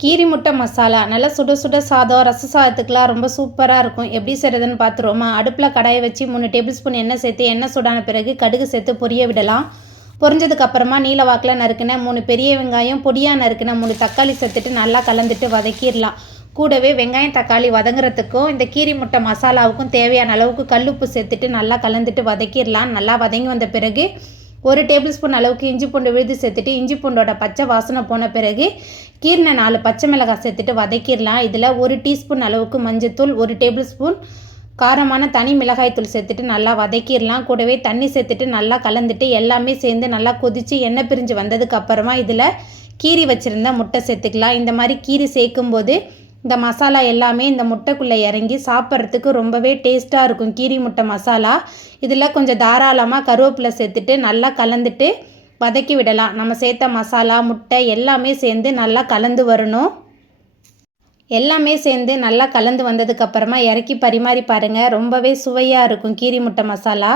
கீரி முட்டை மசாலா நல்லா சுட சுட சாதம் ரச சாதத்துக்குலாம் ரொம்ப சூப்பராக இருக்கும். எப்படி செய்கிறதுன்னு பார்த்துருவோமா? அடுப்பில் கடாயை வச்சு 3 டேபிள் ஸ்பூன் எண்ணெய் சேர்த்து எண்ணெய் சூடான பிறகு கடுகு சேர்த்து பொரிய விடலாம். பொரிஞ்சதுக்கப்புறமா நீல வாக்கில் நறுக்கின 3 பெரிய வெங்காயம், பொடியாக நறுக்கின 3 தக்காளி சேர்த்துட்டு நல்லா கலந்துட்டு வதக்கிடலாம். கூடவே வெங்காயம் தக்காளி வதங்குறதுக்கும் இந்த கீரி முட்டை மசாலாவுக்கும் தேவையான அளவுக்கு கல்லுப்பு சேர்த்துட்டு நல்லா கலந்துட்டு வதக்கிடலாம். நல்லா வதங்கி வந்த பிறகு 1 டேபிள் ஸ்பூன் அளவுக்கு இஞ்சி பூண்டு விழுது சேர்த்துட்டு இஞ்சி பூண்டோட பச்சை வாசனை போன பிறகு கீரின 4 பச்சை மிளகாய் சேர்த்துட்டு வதக்கிடலாம். இதில் 1 டீஸ்பூன் அளவுக்கு மஞ்சத்தூள், 1 டேபிள் ஸ்பூன் காரமான தனி மிளகாய்த்தூள் சேர்த்துட்டு நல்லா வதக்கிடலாம். கூடவே தண்ணி சேர்த்துட்டு நல்லா கலந்துட்டு எல்லாமே சேர்ந்து நல்லா கொதித்து எண்ணெய் பிரிஞ்சு வந்ததுக்கப்புறமா இதில் கீரி வச்சுருந்த முட்டை சேர்த்துக்கலாம். இந்த மாதிரி கீரி சேர்க்கும்போது இந்த மசாலா எல்லாமே இந்த முட்டைக்குள்ளே இறங்கி சாப்பிட்றதுக்கு ரொம்பவே டேஸ்ட்டாக இருக்கும் கீரி முட்டை மசாலா. இதில் கொஞ்சம் தாராளமாக கருவேப்பிலை சேர்த்துட்டு நல்லா கலந்துட்டு வதக்கி விடலாம். நம்ம சேர்த்த மசாலா முட்டை எல்லாமே சேர்ந்து நல்லா கலந்து வரணும். எல்லாமே சேர்ந்து நல்லா கலந்து வந்ததுக்கப்புறமா இறக்கி பரிமாறி பாருங்கள். ரொம்பவே சுவையாக இருக்கும் கீரி முட்டை மசாலா.